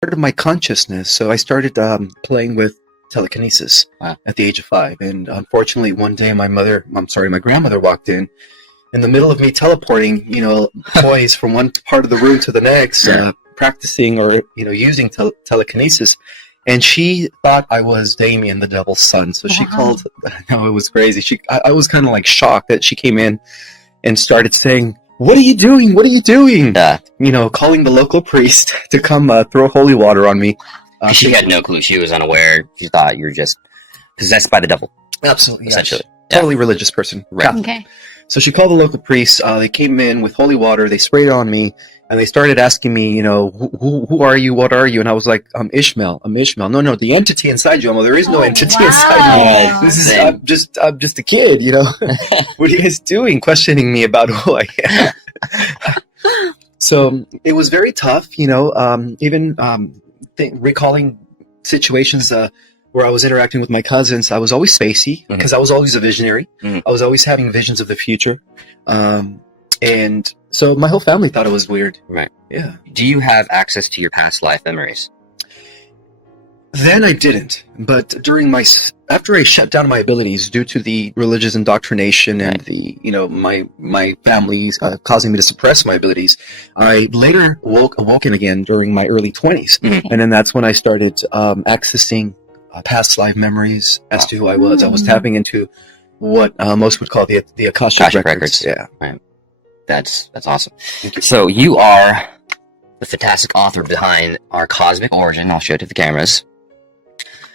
part of my consciousness. So I started playing with telekinesis at the age of 5. And unfortunately, one day my grandmother walked in the middle of me teleporting, toys from one part of the room to the next, practicing or, using telekinesis. And she thought I was Damien, the devil's son. So she called, no, it was crazy. I was kind of like shocked that she came in and started saying, "What are you doing? What are you doing?" Calling the local priest to come throw holy water on me. She had no clue. She was unaware. She thought you were just possessed by the devil. Absolutely. Essentially. Totally religious person. Right. Okay. So she called the local priest. They came in with holy water. They sprayed it on me. And they started asking me, who are you? What are you? And I was like, I'm Ishmael. I'm Ishmael. No, the entity inside you. There is no entity inside me. I'm just a kid, What are you guys doing? Questioning me about who I am. So it was very tough, even recalling situations where I was interacting with my cousins. I was always spacey because I was always a visionary. I was always having visions of the future. And so my whole family thought it was weird. Right. Yeah. Do you have access to your past life memories? Then I didn't. But after I shut down my abilities due to the religious indoctrination and the, my family causing me to suppress my abilities, I later awoken again during my early 20s. And then that's when I started accessing past life memories as to who I was. I was tapping into what most would call the Akashic records. Yeah. Right. That's awesome. So you are the fantastic author behind Our Cosmic Origin. I'll show it to the cameras.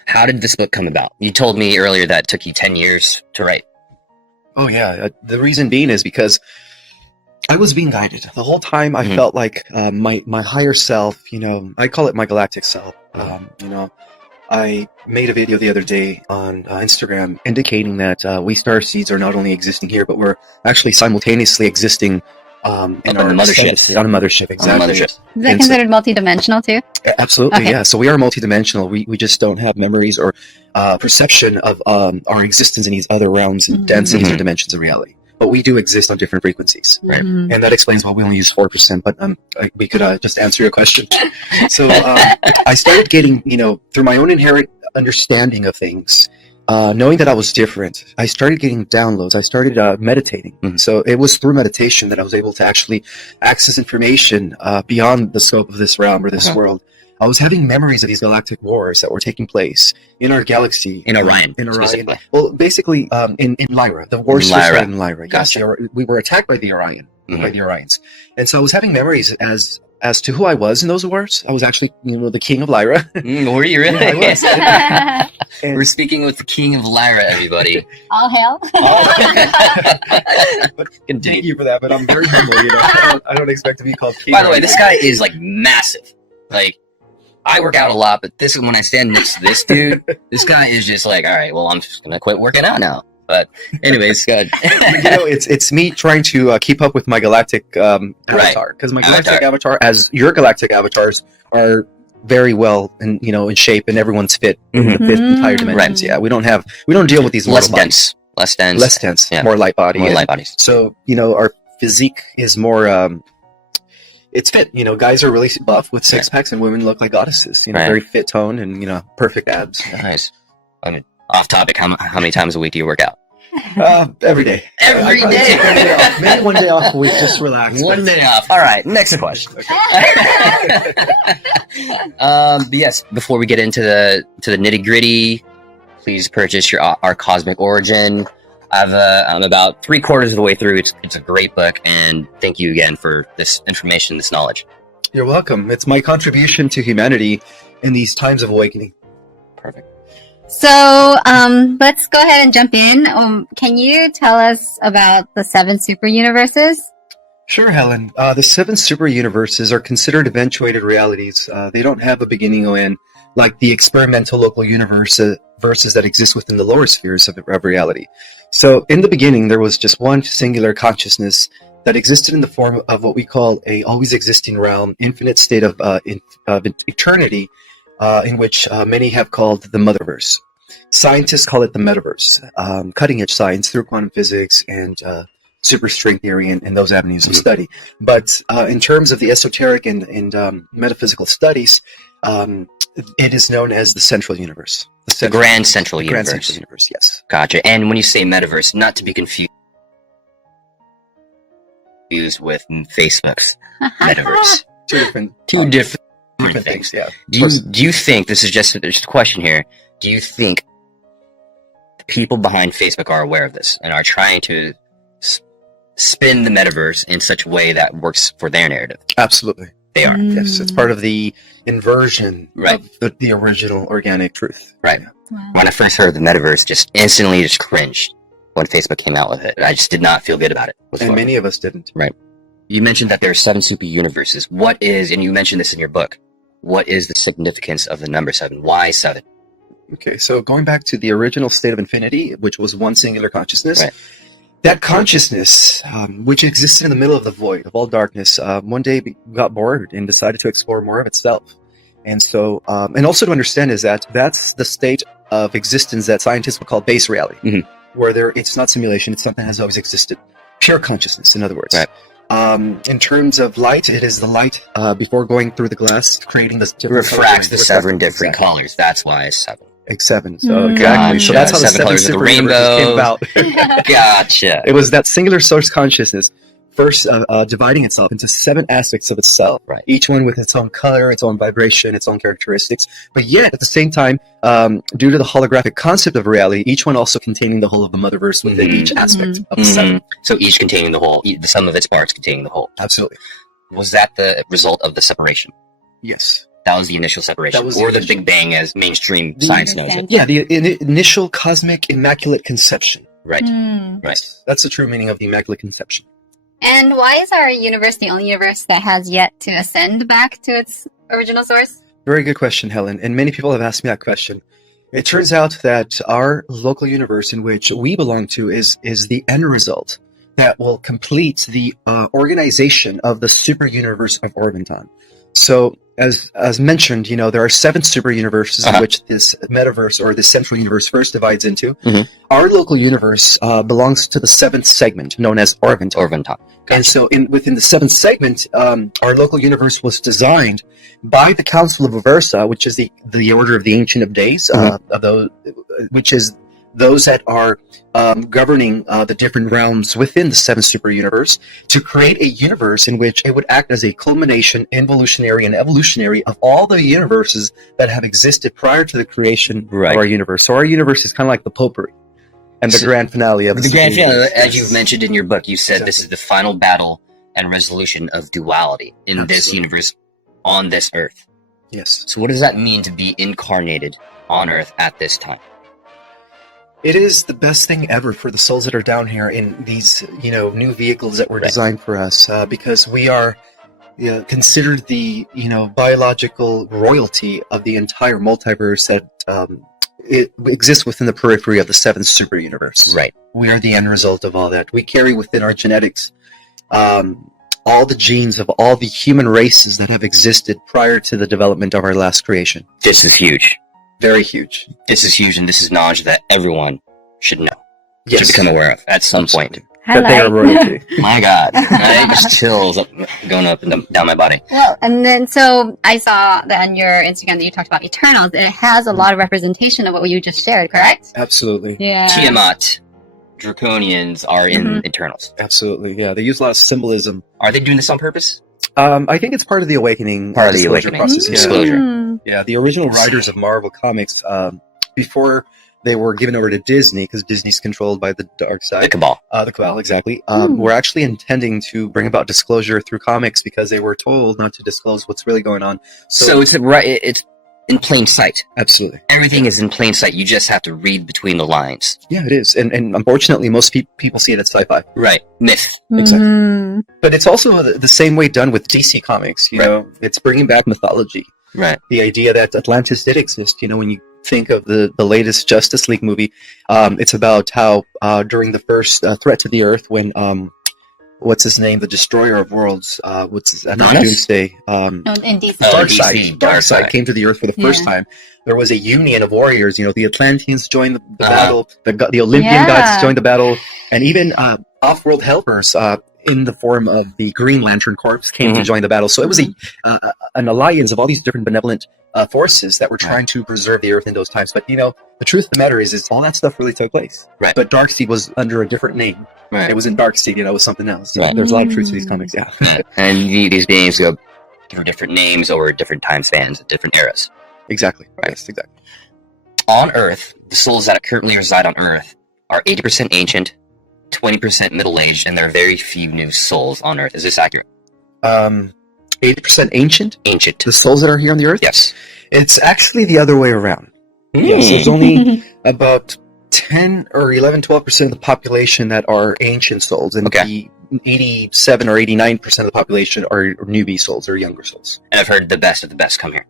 How did this book come about? You told me earlier that it took you 10 years to write. Oh, yeah. The reason being is because I was being guided. The whole time I felt like my higher self, I call it my galactic self. I made a video the other day on Instagram indicating that we star seeds are not only existing here, but we're actually simultaneously existing on the mothership. On a mothership, exactly. Is that considered multidimensional too? Absolutely, okay. Yeah. So we are multidimensional. We just don't have memories or perception of our existence in these other realms and densities or dimensions of reality. But we do exist on different frequencies, right? And that explains why we only use 4%. But we could just answer your question. So I started getting, through my own inherent understanding of things, knowing that I was different, I started getting downloads. I started meditating. So it was through meditation that I was able to actually access information beyond the scope of this realm or this world. I was having memories of these galactic wars that were taking place in our galaxy. In Orion. Well, basically, in Lyra. The wars started in Lyra. Gotcha. Yes, we were attacked by the by the Orions. And so I was having memories as to who I was in those wars. I was actually, the king of Lyra. Were you really? I was. We're speaking with the king of Lyra, everybody. All hail. Thank you for that, but I'm very humble, I don't expect to be called king. By the way, this guy is, massive. I work out a lot, but when I stand next to this dude, this guy is just all right, well, I'm just going to quit working out now. But anyways, good. It's me trying to keep up with my galactic avatar. Because my galactic avatar, as your galactic avatars, are very well in shape, and everyone's fit in the fifth entire dimensions. Right. Yeah, we don't deal with these less dense. Less dense. Yeah. More light body. More light bodies. So, our physique is more it's fit. Guys are really buff with six packs, and women look like goddesses. Very fit tone and perfect abs. Nice. Off topic. How many times a week do you work out? Every day. Every day. Maybe one day off a week, just relax. One day off. All right. Next question. But yes, before we get into the nitty gritty, please purchase our Cosmic Origin. I'm about 3/4 of the way through. It's a great book, and thank you again for this information, this knowledge. You're welcome. It's my contribution to humanity in these times of awakening. Perfect. So let's go ahead and jump in. Can you tell us about the 7 super universes? Sure, Helen. The 7 super universes are considered eventuated realities. They don't have a beginning or end, like the experimental local verses that exist within the lower spheres of reality. So in the beginning, there was just one singular consciousness that existed in the form of what we call a always existing realm, infinite state of eternity, in which many have called the motherverse. Scientists call it the metaverse, cutting-edge science through quantum physics and superstring theory and those avenues of study. But in terms of the esoteric and metaphysical studies, It is known as the Central Universe. The Grand Central Grand Universe. Central Universe, yes. Gotcha. And when you say metaverse, not to be confused with Facebook's metaverse. Two different things. yeah. Do you think, this is just a question here, do you think the people behind Facebook are aware of this and are trying to spin the metaverse in such a way that works for their narrative? Absolutely. They are. Yes, it's part of the inversion Right. of the original organic truth. Right. Wow. When I first heard of the metaverse, just instantly just cringed when Facebook came out with it. I just did not feel good about it. And many of us didn't. Right. You mentioned that there are 7 super universes. What is, and you mentioned this in your book, what is the significance of the number 7? Why 7? Okay, so going back to the original state of infinity, which was one singular consciousness, Right. that consciousness, which existed in the middle of the void of all darkness, one day got bored and decided to explore more of itself. And so, and also to understand is that that's the state of existence that scientists would call base reality, where it's not simulation, it's something that has always existed. Pure consciousness, in other words. Right. In terms of light, it is the light before going through the glass, creating this different Refracts the colors. 7 different Exactly. colors. That's why it's 7. X7. So Mm. exactly. So Gotcha. that's how the 7 seven colors of the super universes came rainbow. about. Gotcha. It was that singular source consciousness first dividing itself into 7 aspects of itself, Right. each one with its own color, its own vibration, its own characteristics. But yet, at the same time, due to the holographic concept of reality, each one also containing the whole of the motherverse within Mhm. each aspect of the Mhm. 7. So each containing the whole, the sum of its parts containing the whole. Absolutely. Was that the result of the separation? Yes. That was the initial separation, That was or the the Big Bang as mainstream science knows it. Yeah, the initial cosmic immaculate conception. Right. Hmm. Right. That's the true meaning of the immaculate conception. And why is our universe the only universe that has yet to ascend back to its original source? Very good question, Helen. And many people have asked me that question. It turns out that our local universe in which we belong to is the end result that will complete the organization of the super universe of Orbenton. So, as mentioned, there are 7 super universes in which this metaverse or the central universe first divides into. Mhm. Our local universe belongs to the 7th segment, known as Orbenton. Orventon. And so within the 7th segment, our local universe was designed by the Council of Aversa, which is the order of the Ancient of Days, of those, which is those that are governing the different realms within the 7th super universe, to create a universe in which it would act as a culmination, involutionary and evolutionary of all the universes that have existed prior to the creation Right. of our universe. So our universe is kind of like the potpourri and the So- grand finale of The grand super finale, universe. as you've mentioned in your book, you said this is the final battle and resolution of duality in this Absolutely. universe on this earth. Yes. So what does that mean to be incarnated on earth at this time? It is the best thing ever for the souls that are down here in these, new vehicles that were Right. designed for us, because we are considered the, biological royalty of the entire multiverse that it exists within the periphery of the 7th super universe. Right. We are the end result of all that. We carry within our genetics all the genes of all the human races that have existed prior to the development of our last creation. This is huge. Very huge. This is huge, and this is knowledge that everyone should know, Yes. should become aware of at some Absolutely. point. That they are royalty. My God, I just chills going up and down my body. Well, and then so I saw that on your Instagram that you talked about Eternals. It has a lot of representation of what you just shared, correct? Absolutely. Yeah. Tiamat, Draconians are in Eternals. Absolutely. Yeah. They use a lot of symbolism. Are they doing this on purpose? I think it's part of the awakening. Part of the disclosure awakening. process. Yeah. Disclosure. Mm. Yeah, the original writers of Marvel Comics, before they were given over to Disney, because Disney's controlled by the dark The side, Cabal. the Cabal, exactly, Hmm. were actually intending to bring about disclosure through comics because they were told not to disclose what's really going on. So it's right. It's in plain sight. Absolutely. Everything is in plain sight. You just have to read between the lines. Yeah, it is. And unfortunately, most people see it as sci-fi. Right. Myth. Exactly. Mhm. But it's also the same way done with DC Comics. It's bringing back mythology. Right. The idea that Atlantis did exist. When you think of the latest Justice League movie, it's about how during the first threat to the Earth, when what's his name, the Destroyer of Worlds, Adonis? Doomsday, No, in DC. Oh, Darkseid, DC, Darkseid Darkseid. came to the Earth for the first Yeah. time. There was a union of warriors. The Atlanteans joined the Uh-huh. battle. The Olympian Yeah. gods joined the battle, and even off-world helpers in the form of the Green Lantern Corps came to Mhm. join the battle. So it was an alliance of all these different benevolent forces that were trying to preserve the Earth in those times. But the truth of the matter is all that stuff really took place. Right. But Darkseid was under a different name. Right. It wasn't Darkseid. It was something else. Right. There's a lot of truth to these comics. Yeah. And these beings go through different names over different time spans, different eras. Exactly. Right. Yes, exactly. On Earth, the souls that currently reside on Earth are 80% ancient, 20% middle-aged, and there are very few new souls on Earth. Is this accurate? 80% ancient. Ancient. The souls that are here on the Earth. Yes. It's actually the other way around. Yes, there's only about 10 or 11, 12% of the population that are ancient souls, and the 87 or 89% of the population are newbie souls or younger souls. And I've heard the best of the best come here.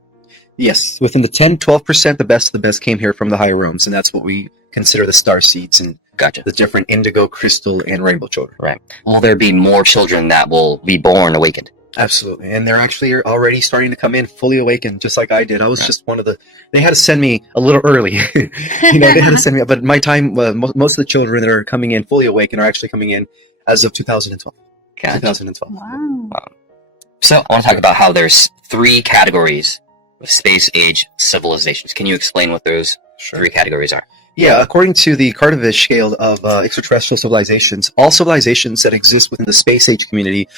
Yes, within the 10, 12%, the best of the best came here from the higher realms, and that's what we consider the star seeds and Gotcha. the different indigo, crystal, and rainbow children. Right. Will there be more children that will be born awakened? Absolutely, and they're actually already starting to come in fully awakened, just like I did. I was just one of the. They had to send me a little early, they had to send me. But my time, most of the children that are coming in fully awakened are actually coming in as of 2012. Gotcha. 2012. Wow. So I want to talk about how there's 3 categories of space-age civilizations. Can you explain what those 3 categories are? Yeah, according to the Cartovish scale of extraterrestrial civilizations, all civilizations that exist within the space-age community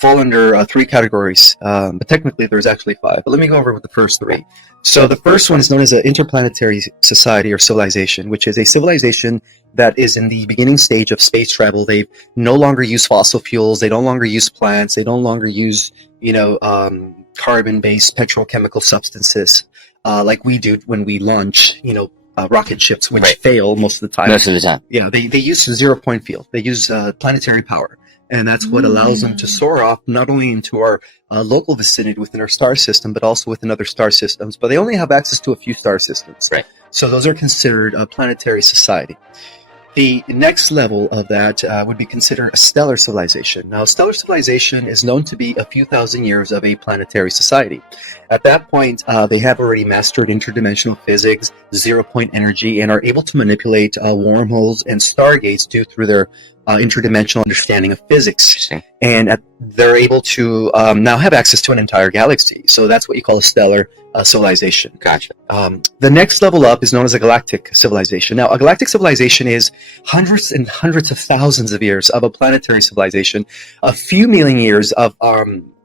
fall under 3 categories, but technically there's actually 5. But let me go over with the first 3. So the first one is known as an interplanetary society or civilization, which is a civilization that is in the beginning stage of space travel. They no longer use fossil fuels. They no longer use plants. They no longer use, carbon-based petrochemical substances like we do when we launch, rocket ships, which fail most of the time. Most of the time. Yeah, they use zero-point field. They use planetary power. And that's what allows them to soar off not only into our local vicinity within our star system, but also within other star systems. But they only have access to a few star systems. Right. So those are considered a planetary society. The next level of that would be considered a stellar civilization. Now, stellar civilization is known to be a few thousand years of a planetary society. At that point, they have already mastered interdimensional physics, zero-point energy, and are able to manipulate wormholes and stargates due through their interdimensional understanding of physics. And they're able to now have access to an entire galaxy. So that's what you call a stellar civilization. Gotcha. The next level up is known as a galactic civilization. Now, a galactic civilization is hundreds and hundreds of thousands of years of a planetary civilization, a few million years of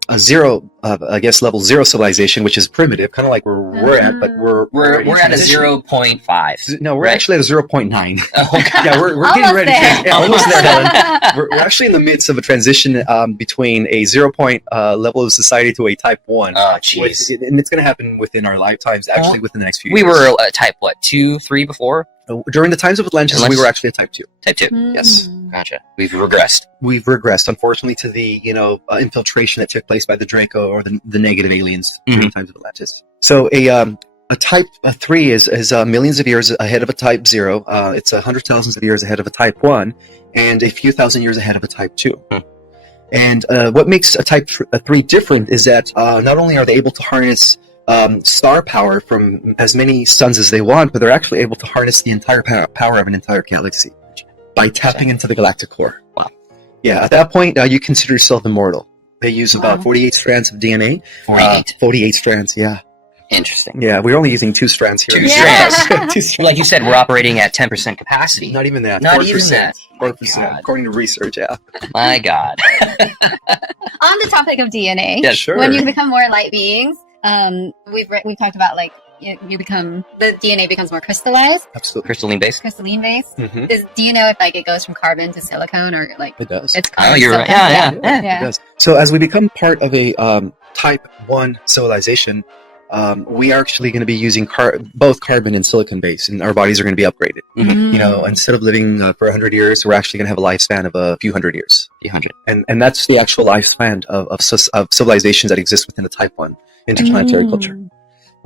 a zero, level 0 civilization, which is primitive, kind of like where we're at, but we're at a 0.5. No, we're actually at a 0.9. Oh, God. Yeah, we're getting ready. Almost there, Helen. We're actually in the midst of a transition between a 0-point level of society to a type 1. Oh, jeez. And it's going to happen within our lifetimes, actually within the next few years. We were type, 2, 3 before? During the times of Atlantis, we were actually a type 2. Type 2. Yes. Gotcha. We've regressed. We've regressed, unfortunately, to the infiltration that took place by the Draco or the negative aliens during the times of Atlantis. So a type 3 is millions of years ahead of a type 0. It's hundreds of thousands of years ahead of a type 1, and a few thousand years ahead of a type 2. And what makes a type 3 different is that not only are they able to harness star power from as many suns as they want, but they're actually able to harness the entire power of an entire galaxy by tapping into the galactic core. Wow. Yeah, at that point, you consider yourself immortal. They use about 48 strands of DNA. 48? 48 strands, yeah. Interesting. Yeah, we're only using 2 strands here. 2 strands. 2 strands. Like you said, we're operating at 10% capacity. Not even that. Not 4%. even that. 4%, according to research, yeah. My God. On the topic of DNA, Yeah, sure. when you become more light beings, we've talked about you become the DNA becomes more crystallized, Absolutely. Crystalline base? crystalline based. Mhm. Do you know if it goes from carbon to silicone or It does. it's Oh, carbon you're right. silicone? Yeah. It does. So as we become part of a type 1 civilization, we are actually going to be using both carbon and silicon base, and our bodies are going to be upgraded. Mm. Instead of living for 100 years, we're actually going to have a lifespan of a few hundred years. Few hundred. And that's the actual lifespan of civilizations that exist within a type 1 interplanetary culture.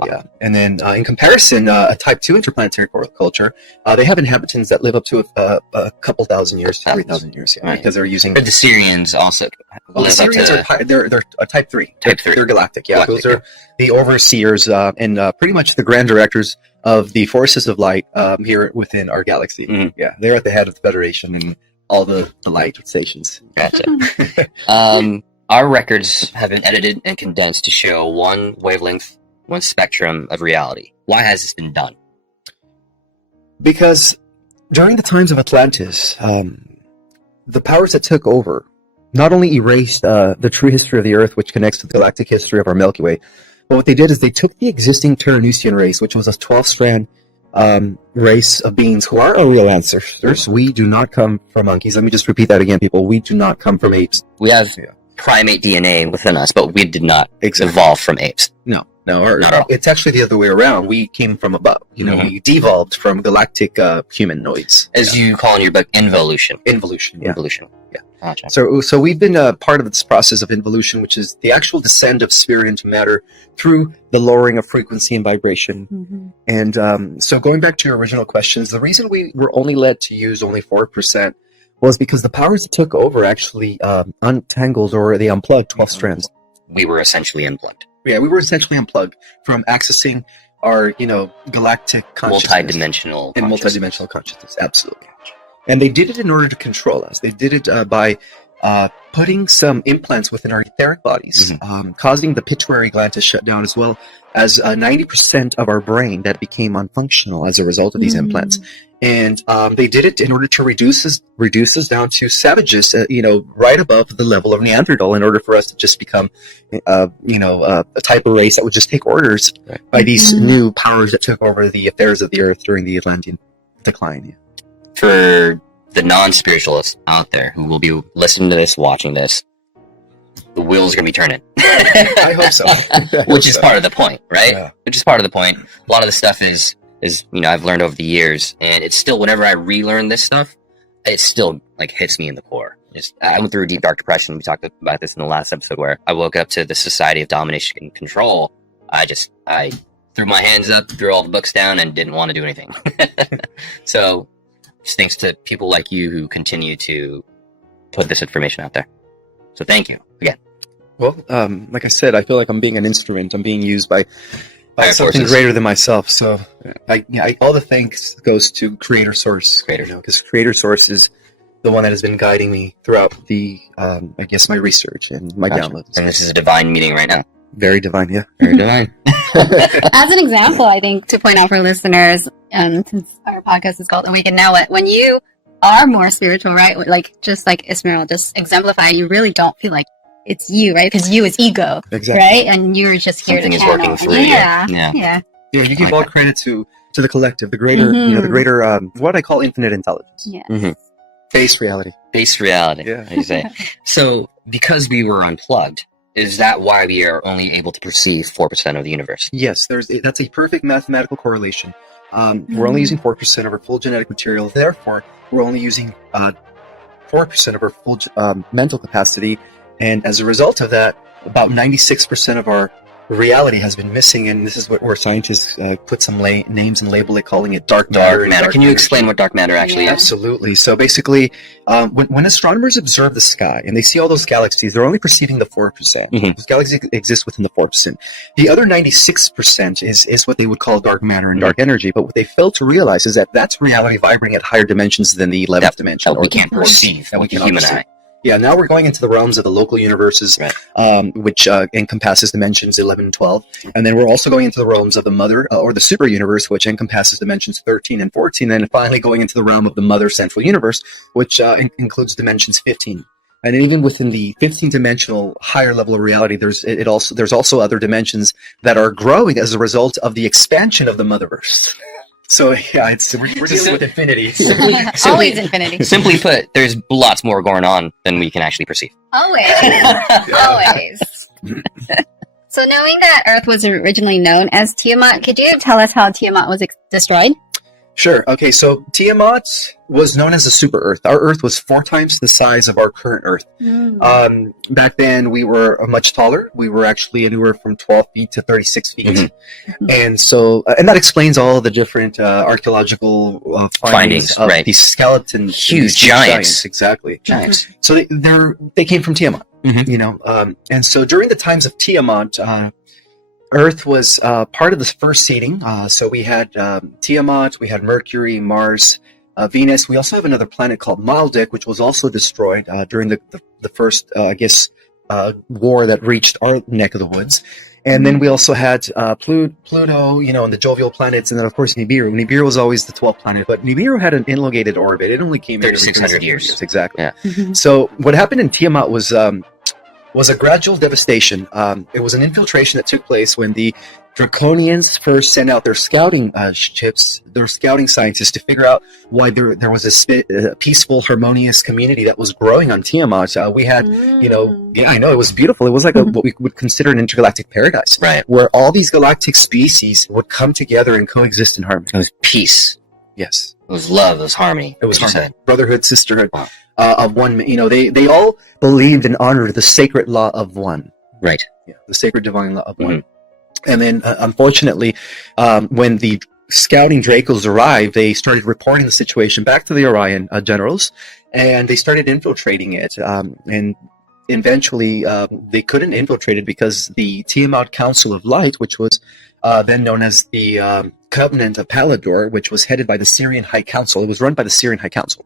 Yeah, and then in comparison, a Type 2 interplanetary culture, they have inhabitants that live up to a couple thousand years to 3,000 years, Right. because they're using. But the Syrians also Well, the live up Syrians to... they're a Type 3. Type 3. They're galactic. Yeah, Galactic, those are the overseers and pretty much the grand directors of the forces of light here within our galaxy. Mhm. Yeah, they're at the head of the Federation and all the light stations. Gotcha. Our records have been edited and condensed to show one wavelength one spectrum of reality. Why has this been done? Because during the times of Atlantis, the powers that took over not only erased the true history of the Earth, which connects to the galactic history of our Milky Way, but what they did is they took the existing Tyrannusian race, which was a 12-strand race of beings who are our real ancestors. We do not come from monkeys. Let me just repeat that again, people. We do not come from apes. We have primate DNA within us, but we did not evolve from apes. No, Not at all. it's actually the other way around. We came from above. We devolved from galactic humanoids. As you call in your book, involution. Involution, yeah. Involution. Yeah. Gotcha. So we've been part of this process of involution, which is the actual descent of spirit into matter through the lowering of frequency and vibration. Mm-hmm. And so going back to your original questions, the reason we were only led to use only 4% was because the powers that took over actually untangled, or they unplugged 12 strands. We were essentially unplugged. Yeah, we were essentially unplugged from accessing our, galactic consciousness. Multidimensional consciousness, absolutely. And they did it in order to control us. They did it by putting some implants within our etheric bodies, causing the pituitary gland to shut down, as well as 90% of our brain that became unfunctional as a result of these implants. And they did it in order to reduce us down to savages, right above the level of Neanderthal, in order for us to just become, a type of race that would just take orders by these new powers that took over the affairs of the Earth during the Atlantean decline. Yeah. For the non-spiritualists out there who will be listening to this, watching this, the wheels are going to be turning. I hope so. Which is part of the point, right? Yeah. Which is part of the point. A lot of the stuff is I've learned over the years, and it's still, whenever I relearn this stuff, it still hits me in the core. I went through a deep dark depression. We talked about this in the last episode, where I woke up to the society of domination and control. I threw my hands up, threw all the books down, and didn't want to do anything. So just thanks to people like you who continue to put this information out there. So thank you again. Well, like I said, I feel like I'm being an instrument. I'm being used by something forces. greater than myself. So, all the thanks goes to Creator Source. Because Creator Source is the one that has been guiding me throughout the, my research and my downloads. And this is a divine meeting right now. Very divine, yeah. Very divine. As an example, I think, to point out for listeners, since our podcast is called Awaken Now, when you are more spiritual, right? Just like Ismael just exemplified, you really don't feel like it's you, right? Because you is ego, exactly. Right? And you're just here Something to is channel. working through Yeah. Yeah, you give all credit to the collective, the greater, the greater, what I call infinite intelligence. Yeah. Base reality. Base reality, Yeah. as you say. So, because we were unplugged, is that why we are only able to perceive 4% of the universe? Yes, that's a perfect mathematical correlation. We're only using 4% of our full genetic material. Therefore, we're only using 4% of our full mental capacity. And as a result of that, about 96% of our reality has been missing. And this is where scientists put some names and label it, calling it dark matter. Can you explain what dark matter actually is? Absolutely. So basically, when astronomers observe the sky and they see all those galaxies, they're only perceiving the 4%. Those galaxies exist within the 4%. The other 96% is what they would call dark matter and dark energy. But what they fail to realize is that that's reality vibrating at higher dimensions than the 11th dimension. That we can't perceive. That we can human perceive. eye. Yeah, now we're going into the realms of the local universes, which encompasses dimensions 11 and 12. And then we're also going into the realms of the mother, or the super universe, which encompasses dimensions 13 and 14. And finally going into the realm of the mother central universe, which includes dimensions 15. And even within the 15-dimensional higher level of reality, there's also other dimensions that are growing as a result of the expansion of the motherverse. So yeah, we're dealing with infinity. Always infinity. Simply put, there's lots more going on than we can actually perceive. Always. Always. So knowing that Earth was originally known as Tiamat, could you tell us how Tiamat was destroyed? Sure. Okay, so Tiamat was known as a super Earth. Our Earth was 4 times the size of our current Earth. Back then, we were much taller. We were actually anywhere from 12 feet to 36 feet. And so, and that explains all the different archaeological findings of these skeletons. Huge giants. Exactly. Giants. So they came from Tiamat, and so during the times of Tiamat, Earth was part of the first seeding. So we had Tiamat, we had Mercury, Mars, Venus. We also have another planet called Maldek, which was also destroyed during the first, war that reached our neck of the woods. And then we also had Pluto, and the jovial planets, and then of course Nibiru. Nibiru was always the 12th planet, but Nibiru had an elongated orbit. It only came in every 3,600 years. Exactly. Yeah. So what happened in Tiamat was a gradual devastation. It was an infiltration that took place when the Draconians first sent out their scouting ships, their scouting scientists, to figure out why there was a peaceful, harmonious community that was growing on Tiamat. We had, I know, it was beautiful. It was like what we would consider an intergalactic paradise, Right. where all these galactic species would come together and coexist in harmony. It was peace. Yes. It was love. It was harmony. It was What you harmony, said. brotherhood, sisterhood, Wow. of one. They all believed and honored the sacred law of one. Right. Yeah, the sacred divine law of one. And then, unfortunately, when the scouting Dracos arrived, they started reporting the situation back to the Orion generals, and they started infiltrating it. And eventually, they couldn't infiltrate it because the Tiamat Council of Light, which was then known as the Covenant of Palador, which was headed by the Syrian High Council. It was run by the Syrian High Council.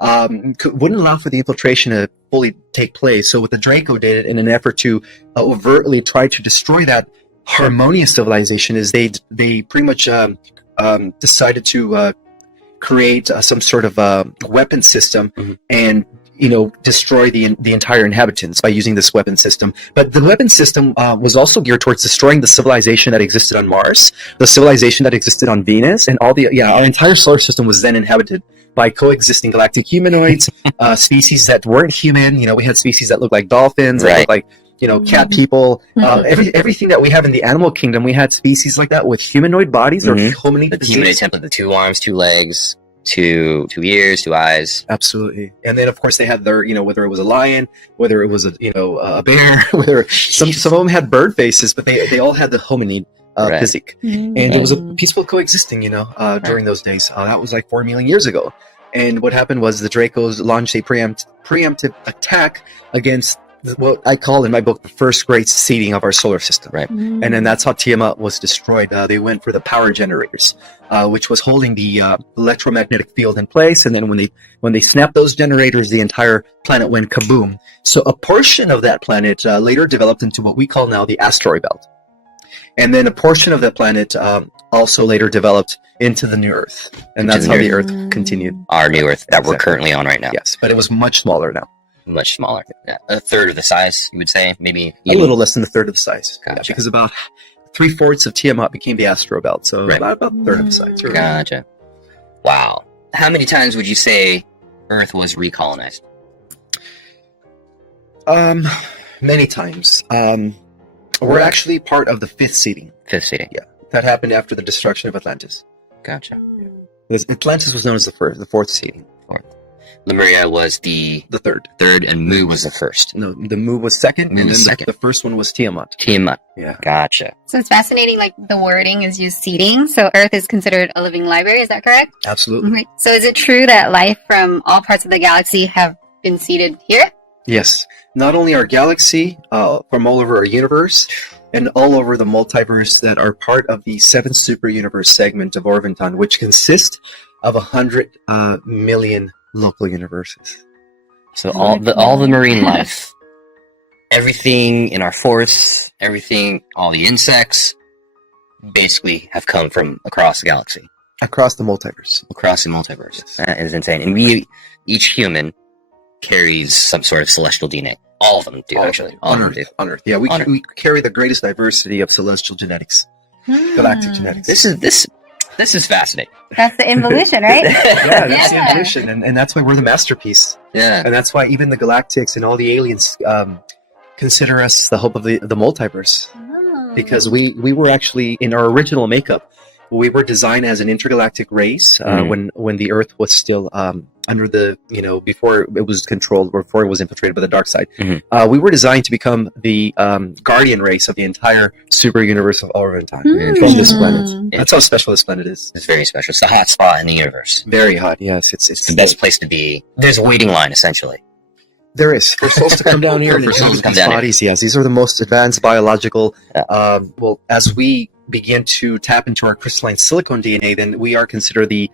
Wouldn't allow for the infiltration to fully take place. So what the Draco did in an effort to overtly try to destroy that harmonious civilization is they pretty much decided to create some sort of weapon system and destroy the entire inhabitants by using this weapon system. But the weapon system was also geared towards destroying the civilization that existed on Mars, the civilization that existed on Venus, and our entire solar system was then inhabited by coexisting galactic humanoids, species that weren't human. We had species that looked like dolphins, that looked like cat people, everything that we have in the animal kingdom. We had species like that with humanoid bodies or hominid The physiques. humanoid template, the 2 arms, 2 legs, 2 ears, 2 eyes. Absolutely. And then of course they had their, whether it was a lion, whether it was a bear, whether some of them had bird faces, but they all had the hominid physique. And it was a peaceful coexisting, during those days. That was like 4 million years ago. And what happened was the Dracos launched a preemptive attack against what I call in my book the first great seeding of our solar system. Right. And then that's how Tiamat was destroyed. They went for the power generators, which was holding the electromagnetic field in place. And then when they snapped those generators, the entire planet went kaboom. So a portion of that planet later developed into what we call now the asteroid belt. And then a portion of that planet also later developed into the new Earth. And that's how the Earth continued. Our new Earth that we're Exactly. currently on right now. Yes, but it was much smaller now. Much smaller. Yeah. A third of the size, you would say, maybe. A little less than a third of the size. Gotcha. Yeah, because about 3/4 of Tiamat became the asteroid belt. So about a third of the size. Right. Gotcha. Wow. How many times would you say Earth was recolonized? Many times. We're actually part of the 5th seeding. 5th seeding. Yeah. That happened after the destruction of Atlantis. Gotcha. Atlantis was known as the 4th seeding. Lemuria was the 3rd. and Mu was the 1st. No, the Mu was 2nd, Mu and was then second. the first one was Tiamat. Tiamat. Yeah. Gotcha. So it's fascinating, like the wording is used seeding. So Earth is considered a living library, is that correct? Absolutely. Okay. So is it true that life from all parts of the galaxy have been seeded here? Yes. Not only our galaxy, from all over our universe, and all over the multiverse that are part of the 7th super universe segment of Orventon, which consists of 100 million local universes. So all the marine life, everything in our forests, all the insects, basically have come from across the galaxy, Across the multiverse. across the multiverse. That is insane. And each human carries some sort of celestial DNA. All of them do, actually. All On of Earth. them do. On Earth. Yeah, we carry the greatest diversity of celestial genetics. Galactic genetics. This is fascinating. That's the involution, right? Yeah, that's the Yeah. evolution, and that's why we're the masterpiece. Yeah. And that's why even the galactics and all the aliens consider us the hope of the multiverse. Because we were actually, in our original makeup, we were designed as an intergalactic race when the Earth was still under the, before it was controlled, or before it was infiltrated by the dark side. We were designed to become the guardian race of the entire super universe of Orventon from this planet. That's how special this planet is. It's very special. It's the hot spot in the universe. Very hot, yes. It's It's the best place to be. There's a waiting line, essentially. There is. For souls to come down here and For souls inhabit to come these down here. bodies, yes. These are the most advanced biological. As we begin to tap into our crystalline silicone DNA, then we are considered the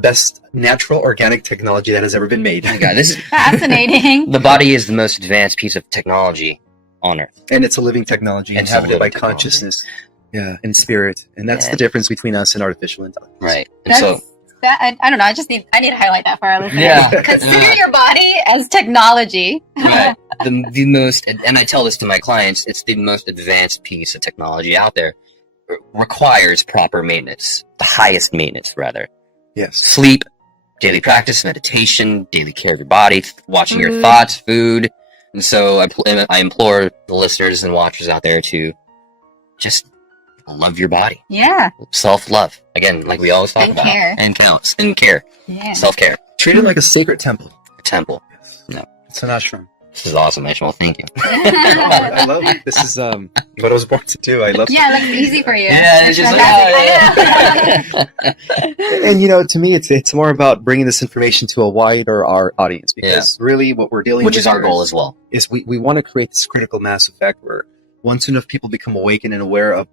best natural organic technology that has ever been made. Oh my God, this is Fascinating. the body is the most advanced piece of technology on Earth. And it's a living technology It's a inhabited by living technology. consciousness. Yeah, and spirit. And that's Yeah. the difference between us and artificial intelligence. Right. And That's, so, I don't know. I need to highlight that for our listeners. Yeah. Consider Yeah. your body as technology. right, the most, and I tell this to my clients, it's the most advanced piece of technology out there. It requires proper maintenance, the highest maintenance, rather. Yes. Sleep, daily practice, meditation, daily care of your body, watching your Mhm. thoughts, food. And so I implore the listeners and watchers out there to just love your body. Yeah. Self-love. Again, like we always talk And about. care. And count. Skincare. Yeah. Self-care. Treat it like a sacred temple. Temple. It's an ashram. This is awesome, Ishmael. Thank you. I love it. This is what I was born to do. I love Yeah, it looks easy for you. Yeah, it's just Fantastic. And to me, it's more about bringing this information to a wider our audience, because really what we're dealing Which with is our here goal as well. is we want to create this critical mass effect where once enough people become awakened and aware of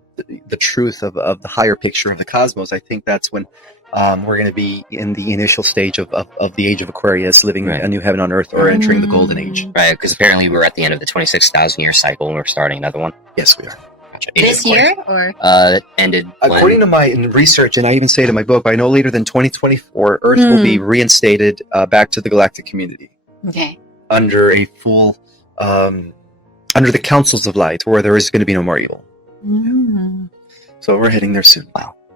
the truth of the higher picture of the cosmos, I think that's when we're going to be in the initial stage of the age of Aquarius, living Right. a new heaven on earth, or entering the golden age. Right, because apparently we're at the end of the 26,000 year cycle and we're starting another one. Yes, we are. Gotcha. Age This of Aquarius. year or That ended According to my research, and I even say it in my book, by no later than 2024, Earth will be reinstated back to the galactic community okay. under a full, under the councils of light, where there is going to be no more evil. Mm. So we're heading there soon.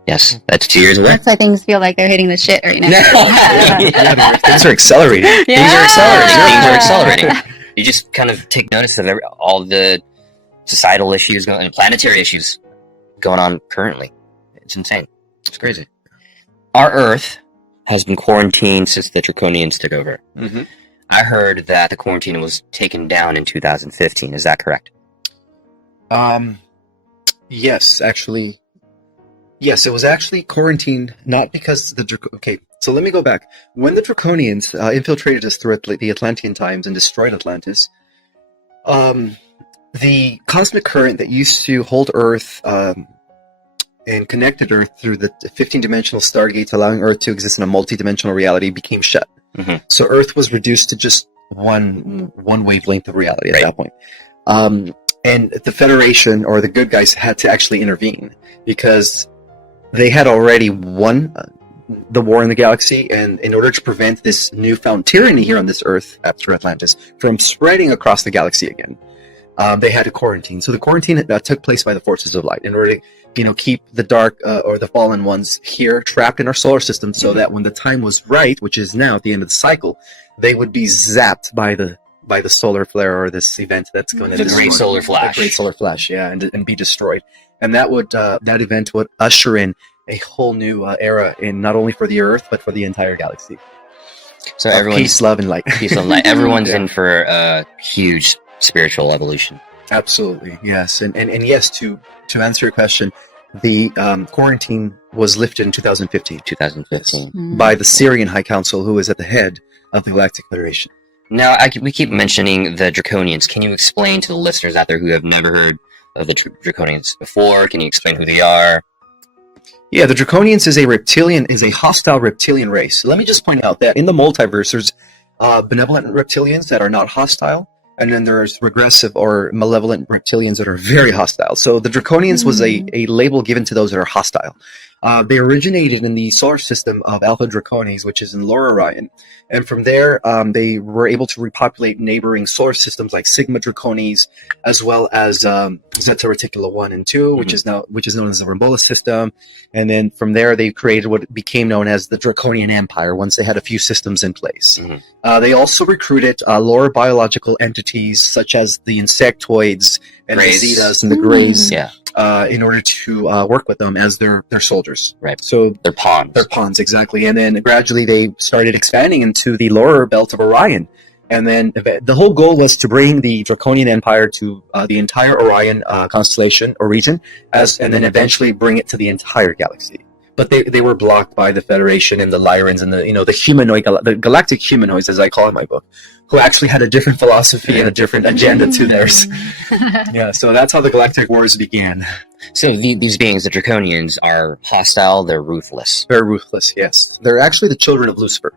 Yes, that's 2 years away. That's why things feel like they're hitting the shit right now. Yeah, things are accelerating. Things are accelerating. Yeah. Things are accelerating. You just kind of take notice of all the societal issues and planetary issues going on currently. It's insane. It's crazy. Our Earth has been quarantined since the Draconians took over. Mm-hmm. I heard that the quarantine was taken down in 2015. Is that correct? Yes, actually. Yes, it was actually quarantined, not because okay, so let me go back. When the Draconians infiltrated us through the Atlantean times and destroyed Atlantis, the cosmic current that used to hold Earth and connected Earth through the 15-dimensional stargates, allowing Earth to exist in a multi-dimensional reality, became shut. Mhm. So Earth was reduced to just one wavelength of reality at Right. that point. And the Federation, or the good guys, had to actually intervene because they had already won the war in the galaxy, and in order to prevent this newfound tyranny here on this Earth after Atlantis from spreading across the galaxy again, they had to quarantine. So the quarantine took place by the forces of light in order to, keep the dark or the fallen ones here trapped in our solar system, so that when the time was right, which is now at the end of the cycle, they would be zapped by the solar flare, or this event that's going to The Great Solar Flash. The Great Solar Flash, yeah, and be destroyed. And that event would usher in a whole new era, in not only for the Earth but for the entire galaxy. So Of everyone's peace, love, and light. peace and light. Everyone's Yeah. in for a huge spiritual evolution. Absolutely, yes, and yes. To answer your question, the quarantine was lifted in 2015 2015. by the Syrian High Council, who is at the head of the Galactic Federation. Now, we keep mentioning the Draconians. Can you explain to the listeners out there who have never heard of the Draconians before? Can you explain who they are? Yeah, the Draconians is a hostile reptilian race. Let me just point out that in the multiverse, there's benevolent reptilians that are not hostile, and then there's regressive or malevolent reptilians that are very hostile. So the Draconians was a label given to those that are hostile. They originated in the solar system of Alpha Draconis, which is in Lower Orion. And from there, they were able to repopulate neighboring solar systems like Sigma Draconis, as well as Zeta Reticula 1 and 2, which is known as the Rambola system. And then from there, they created what became known as the Draconian Empire, once they had a few systems in place. They also recruited lower biological entities, such as the insectoids and Greys. the Zetas and the Greys, Yeah, in order to work with them as their soldiers. right. So They're pawns. they're pawns, exactly. And then gradually they started expanding into the lower belt of Orion. And then the whole goal was to bring the Draconian Empire to the entire Orion constellation or region, and then eventually bring it to the entire galaxy. But they were blocked by the Federation and the Lyrans and the humanoid, the galactic humanoids, as I call it in my book, who actually had a different philosophy and a different agenda to theirs. Yeah, so that's how the Galactic Wars began. So these beings, the Draconians, are hostile. They're ruthless. Very ruthless, yes. They're actually the children of Lucifer.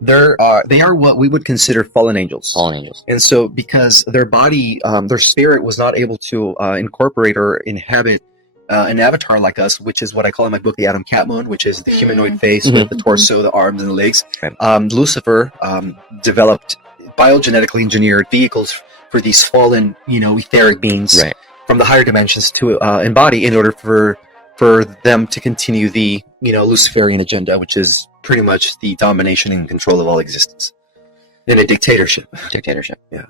They are what we would consider fallen angels. Fallen angels. And so, because their body, their spirit was not able to incorporate or inhabit an avatar like us, which is what I call in my book the Adam Catmon, which is the humanoid face with the torso, the arms, and the legs. Right. Lucifer developed biogenetically engineered vehicles for these fallen, etheric beings Right. from the higher dimensions to embody in order for them to continue the, Luciferian agenda, which is pretty much the domination and control of all existence in a dictatorship. Dictatorship. Yeah.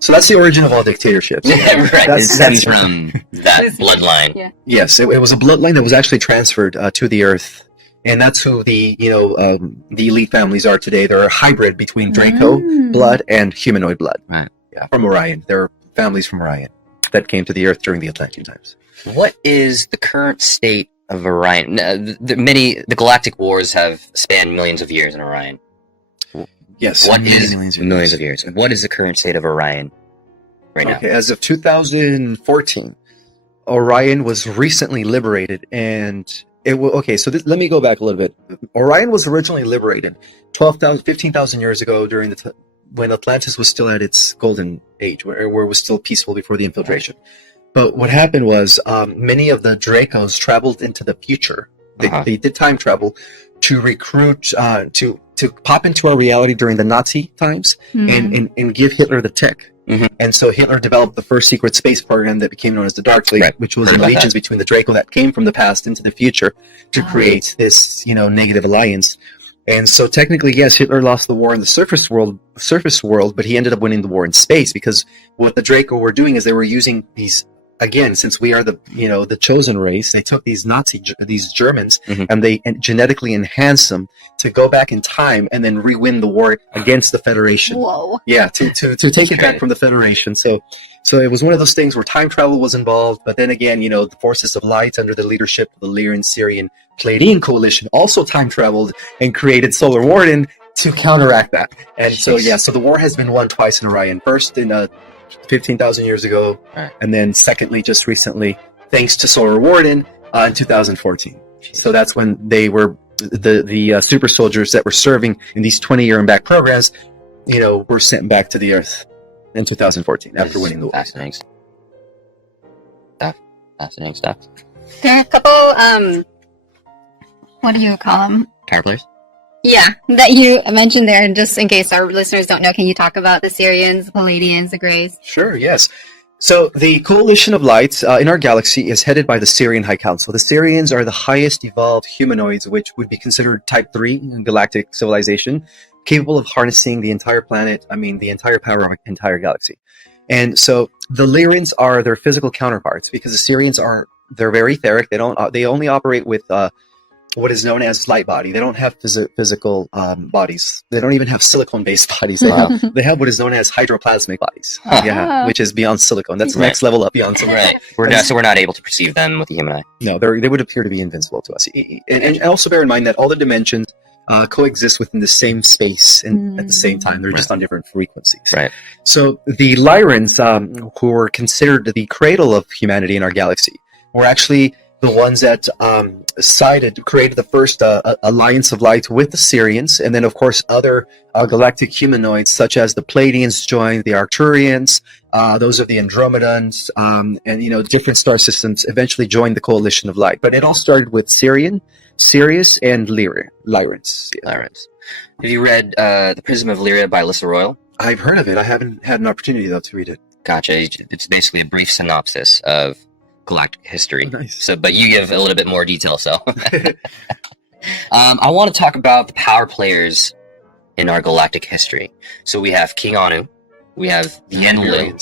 So that's the origin of all dictatorships. Right. That's- It stems from that bloodline. Yeah. Yes, it was a bloodline that was actually transferred to the Earth, and that's who the elite families are today. They're a hybrid between Draco blood and humanoid blood. Right. Yeah, from Orion. They're families from Orion that came to the Earth during the Atlantean times. What is the current state of Orion? The Galactic Wars have spanned millions of years in Orion. Yes. What is millions of years? What is the current state of Orion right now? Okay, as of 2014, Orion was recently liberated, and let me go back a little bit. Orion was originally liberated 15,000 years ago during when Atlantis was still at its golden age, where it was still peaceful before the infiltration. But what happened was many of the Dracos traveled into the future. They did time travel to recruit, to pop into our reality during the Nazi times and give Hitler the tech. And so Hitler developed the first secret space program that became known as the Dark Fleet, which was an allegiance between the Draco that came from the past into the future to create this, negative alliance. And so technically, yes, Hitler lost the war in the surface world, but he ended up winning the war in space, because what the Draco were doing is they were using these, again, since we are the chosen race, they took these Germans and they genetically enhanced them to go back in time and then re-win the war against the Federation. Whoa. Yeah, to take it back from the Federation. So it was one of those things where time travel was involved, but then again, the forces of light under the leadership of the Lyran, Syrian, Pleiadian coalition also time traveled and created Solar Warden to counteract that. And so the war has been won twice in Orion. First in 15,000 years ago, and then secondly, just recently, thanks to Solar Warden in 2014. So that's when they were the super soldiers that were serving in these 20-year and back programs, were sent back to the Earth in 2014 after winning the war. Fascinating stuff. There are a couple, what do you call them? Power players? Yeah, that you mentioned there, and just in case our listeners don't know, can you talk about the Syrians, the Pleiadians, the Greys? Sure, yes. So the Coalition of Light in our galaxy is headed by the Syrian High Council. The Syrians are the highest evolved humanoids, which would be considered Type 3 in galactic civilization, capable of harnessing the entire planet, the entire power of our entire galaxy. And so the Lyrans are their physical counterparts, because the Syrians they're very etheric. They only operate with what is known as light body. They don't have physical bodies. They don't even have silicone-based bodies. They have what is known as hydroplasmic bodies. Yeah, which is beyond silicone. That's the next level up beyond silicone. Right. We're not able to perceive them with the human eye. No, they would appear to be invincible to us. And also bear in mind that all the dimensions coexist within the same space and at the same time. They're just on different frequencies. Right. So the Lyrans, who were considered the cradle of humanity in our galaxy, were actually the ones that created the first alliance of light with the Syrians, and then of course other galactic humanoids such as the Pleiadians joined, the Arcturians, those of the Andromedans, and different star systems eventually joined the Coalition of Light. But it all started with Sirius, and Lyrans. Yeah. Lyrans. Have you read The Prism of Lyria by Alyssa Royal? I've heard of it. I haven't had an opportunity though to read it. Gotcha. It's basically a brief synopsis of galactic history. Oh, nice. So, but you give a little bit more detail. So, I want to talk about the power players in our galactic history. So we have King Anu, we have the Enlil,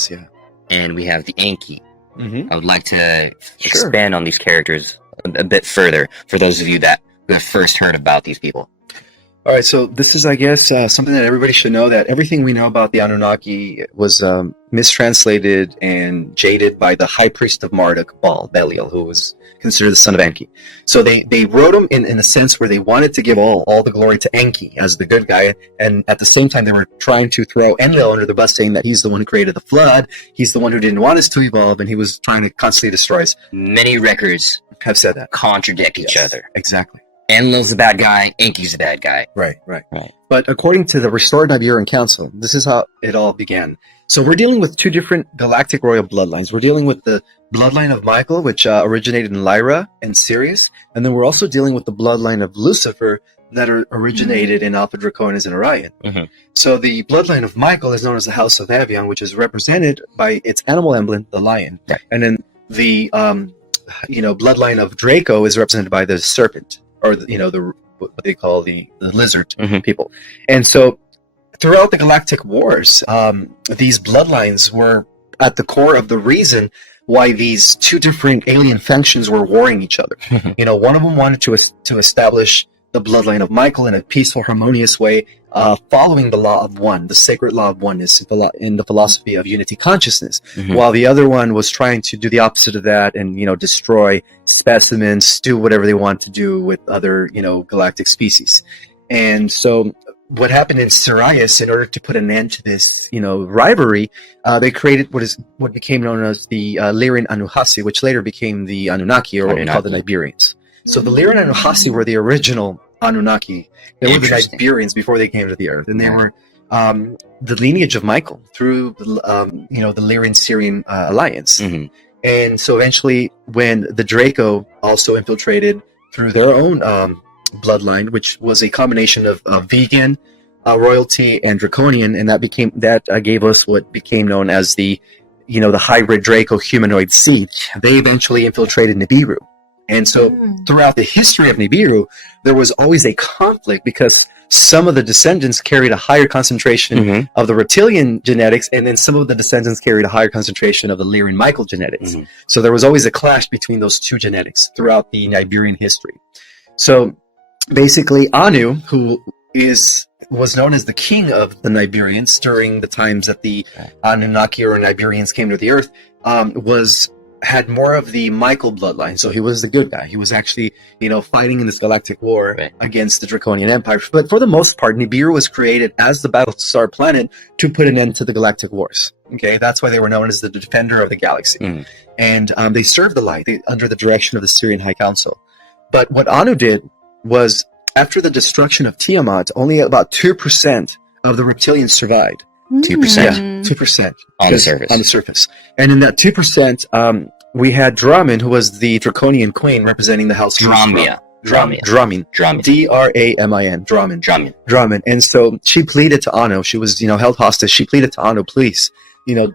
and we have the Enki. I would like to expand on these characters a bit further for those of you that have first heard about these people. All right, so this is, I guess, something that everybody should know, that everything we know about the Anunnaki was mistranslated and jaded by the high priest of Marduk, Belial, who was considered the son of Enki. So they wrote him in a sense where they wanted to give all the glory to Enki as the good guy, and at the same time they were trying to throw Enlil under the bus, saying that he's the one who created the flood, he's the one who didn't want us to evolve, and he was trying to constantly destroy us. Many records have said that. Contradict each other. Exactly. Enlil's the bad guy, Enki's the bad guy. Right, right. Right. But according to the Restored Iberian Council, this is how it all began. So we're dealing with two different galactic royal bloodlines. We're dealing with the bloodline of Michael, which originated in Lyra and Sirius, and then we're also dealing with the bloodline of Lucifer that originated in Alpha Draconis and Orion. Mm-hmm. So the bloodline of Michael is known as the House of Avion, which is represented by its animal emblem, the lion, Right. and then the bloodline of Draco is represented by the serpent, or the what they call the lizard Mhm. people. And so throughout the Galactic Wars, these bloodlines were at the core of the reason why these two different alien factions were warring each other. One of them wanted to establish the bloodline of Michael in a peaceful, harmonious way, following the law of one, the sacred law of oneness in the philosophy of unity consciousness, while the other one was trying to do the opposite of that and, destroy specimens, do whatever they want to do with other, galactic species. And so what happened in Sirius, in order to put an end to this, rivalry, they created what became known as the Lyran Anunnaki, which later became the Anunnaki, or what we call the Nibirians. So the Lyran Anunnaki were the original Anunnaki. They were the Nibirians before they came to the Earth, and they were the lineage of Michael through the Lyran-Syrian alliance. Mm-hmm. And so eventually, when the Draco also infiltrated through their own bloodline, which was a combination of vegan royalty and draconian, and that gave us what became known as the hybrid Draco humanoid seed. They eventually infiltrated Nibiru. And so throughout the history of Nibiru, there was always a conflict because some of the descendants carried a higher concentration of the reptilian genetics, and then some of the descendants carried a higher concentration of the Lyran Michael genetics. So there was always a clash between those two genetics throughout the Nibirian history. So basically, Anu, who was known as the king of the Nibirians during the times that the Anunnaki or Nibirians came to the Earth, had more of the Michael bloodline. So he was the good guy. He was actually, fighting in this galactic war against the Draconian Empire. But for the most part, Nibiru was created as the Battlestar planet to put an end to the Galactic Wars. Okay, that's why they were known as the Defender of the Galaxy. And they served the light under the direction of the Syrian High Council. But what Anu did was, after the destruction of Tiamat, only about 2% of the reptilians survived. 2%? Yeah, 2%. On the surface. On the surface. And in that 2%, we had Dramin, who was the Draconian queen representing the House of Dramin. Dramin. Dramin. D-R-A-M-I-N. Dramin. Dramin. Dramin. And so she pleaded to Anu. She was, held hostage. She pleaded to Anu, please,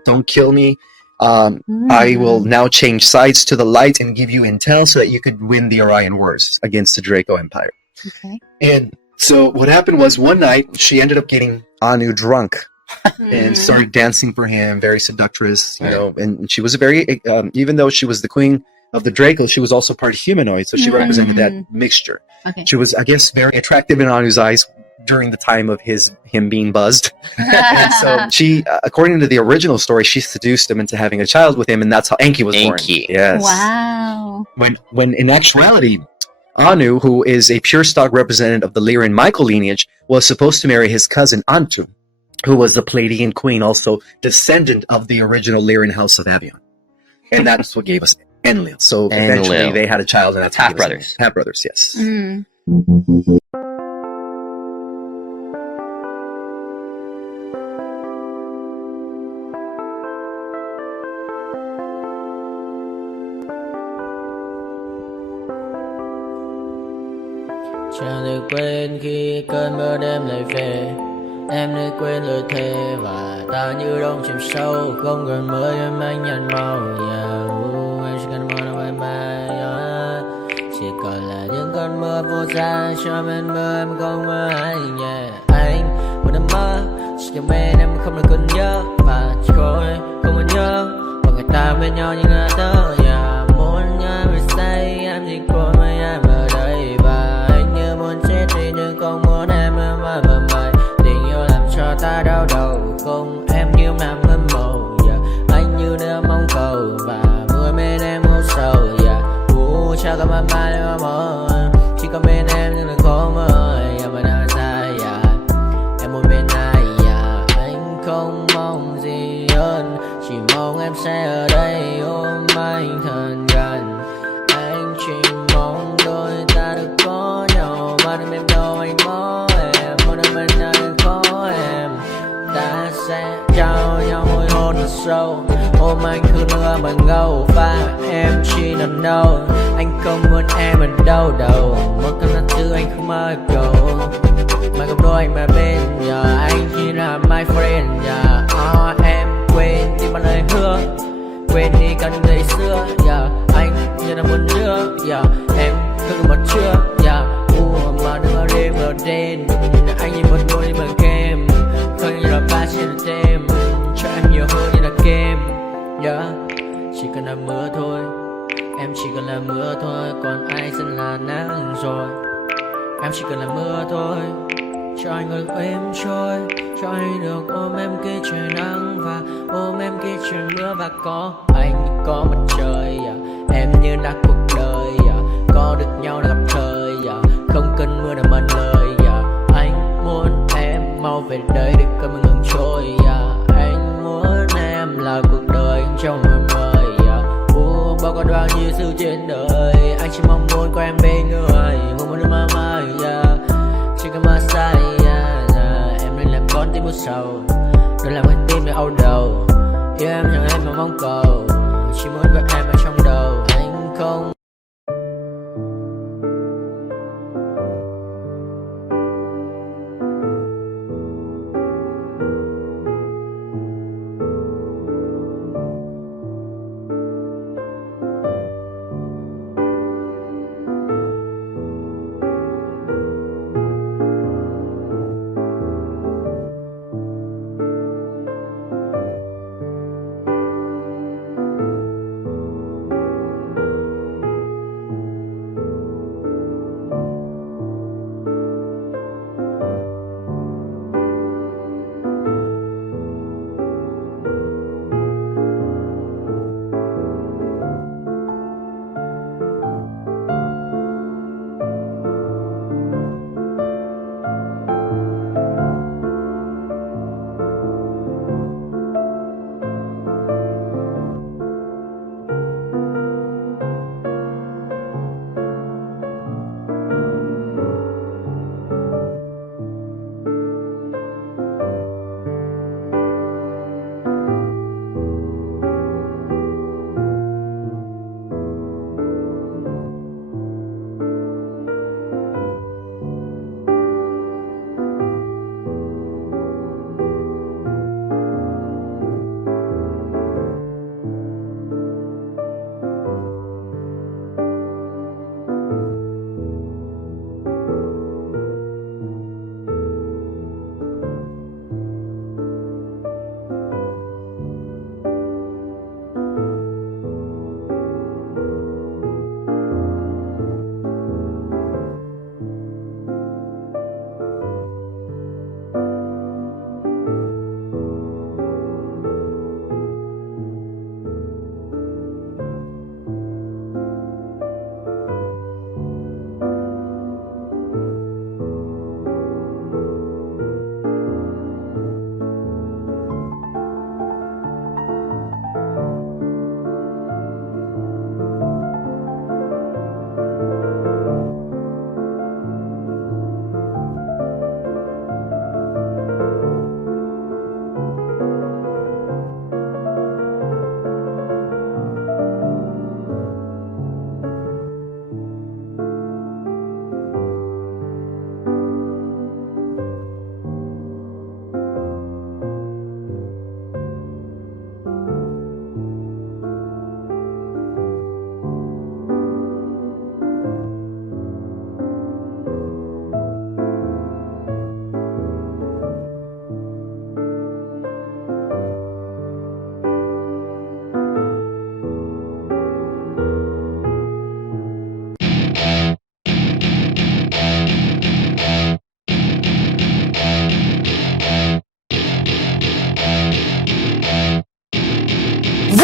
don't kill me. I will now change sides to the light and give you intel so that you could win the Orion Wars against the Draco Empire. Okay. And so what happened was, one night she ended up getting Anu drunk and started dancing for him, very seductress, and she was a very, even though she was the queen of the Draco, she was also part humanoid, so she represented that mixture. Okay. She was, I guess, very attractive in Anu's eyes during the time of him being buzzed. And so she, according to the original story, she seduced him into having a child with him, and that's how Enki was born. Yes. Wow. When in actuality, Anu, who is a pure stock representative of the Lyran Michael lineage, was supposed to marry his cousin Antu, who was the Pleiadian queen, also descendant of the original Lyran House of Avion. And that's what gave us Enlil. So eventually they had a child, and that's half brothers. Half brothers, yes. Chẳng được quên khi cơn mưa đêm lại về. Em đã quên lời thề và ta như đông chìm sâu. Không còn mơ em anh nhạt màu. Em chỉ cần mơ đâu em bay. Chỉ còn là những con mơ vô giá. Cho bên mơ em không mơ anh. Anh một đêm mơ. Chỉ cần bên em không được còn nhớ. Và chỉ khôi không còn nhớ. Và người ta bên nhau như ngã tớ. Muốn nhớ về say em chỉ còn với em ở đây. Và anh như muốn chết đi nhưng không muốn em mơ mày. Tình yêu làm cho ta đau đầu. Không em như nằm ngân màu. Anh như đêm mong cầu. Và mưa bên em hút sầu. Chắc có mà mai em mơ. Chỉ có bên em nhưng đừng có mơ. Mà đang dài em muốn bên ai. Anh không mong gì hơn. Chỉ mong em sẽ ở đây ôm anh thật gần. Anh chỉ mong đôi ta được có nhau. sâu. Ôm anh cứ nữa mà ngâu, và em chỉ nằm đâu. Anh không muốn em ở đâu đâu, một cơn nát thứ anh không mơ cầu. Mà gặp đôi anh mà bên nhà anh chỉ là my friend nhà. Em quên đi bao lời hứa, quên đi cần ngày xưa. Anh như là muốn nữa, em không một chưa. Mà đừng đêm ở đêm, anh như một đôi đi bằng kem, không như là ba trên là đêm, cho em nhiều hơn như là kem. Chỉ cần là mưa thôi, em chỉ cần là mưa thôi, còn ai sẽ là nắng rồi. Em chỉ cần là mưa thôi, cho anh ngồi êm trôi, cho anh được ôm em khi trời nắng và ôm em khi trời mưa. Và có anh có mặt trời, em như là cuộc đời, có được nhau là gặp thời, không cần mưa để mất lời. Anh muốn em mau về đây để cơn mưa ngừng trôi. Anh muốn em là cuộc đời trong mưa mời. Bao con bao nhiêu sự trên đời, anh chỉ mong muốn có em bên người, không muốn được mơ mơ. Chỉ cần mơ sai, em nên làm con tim bút sầu, đừng làm con tim để âu đầu. Yêu em chẳng em mà mong cầu, chỉ muốn có em ở trong đầu.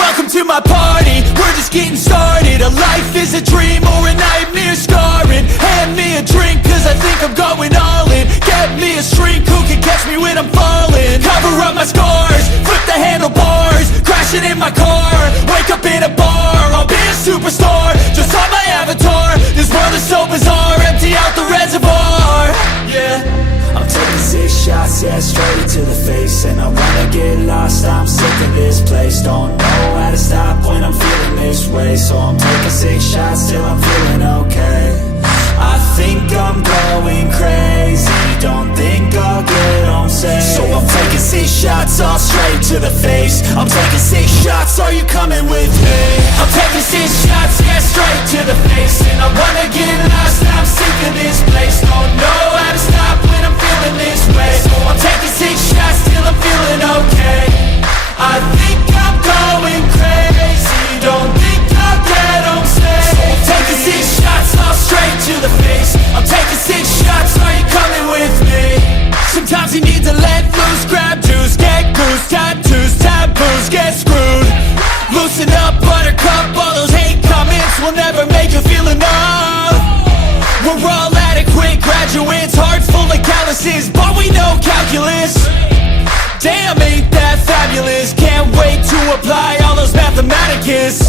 Anh không to my party, we're just getting started. A life is a dream or a nightmare scarring. Hand me a drink cause I think I'm going all in. Get me a shrink who can catch me when I'm falling. Cover up my scars, flip the handlebars, crashing in my car, wake up in a bar. I'll be a superstar, just on my avatar. This world is so bizarre, empty out the reservoir. Yeah, I'm taking 6 shots, yeah, straight to the face. face, and I wanna get lost, I'm sick of this place. Don't know how to stop when I'm feeling this way, so I'm taking 6 shots till I'm feeling okay. I think I'm going crazy, don't think I'll get home safe. So I'm taking 6 shots all straight to the face. I'm taking 6 shots, are you coming with me? I'm taking 6 shots, yeah, straight to the face. And I wanna get lost, I'm sick of this place. Don't know how to stop when I'm feeling this way. So I'm taking 6 shots till I'm feeling okay. I think I'm going crazy, don't think I'll get home safe. So I'm taking 6 shots all straight to the face. I'm taking 6 shots, are you coming with me? Sometimes you need to let loose, grab juice, get goose, tattoos, taboos, get screwed. Loosen up, buttercup, all those hate comments will never make you feel enough. We're all adequate graduates, hearts full of calluses, but we know calculus. Damn, ain't that fabulous? Can't wait to apply all those mathematicus.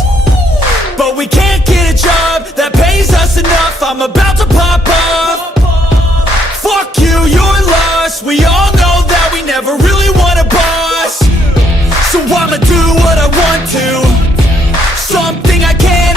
But we can't get a job that pays us enough. I'm about to pop up. Fuck you, you're lost. We all know that we never really want a boss. So I'ma do what I want to, something I can't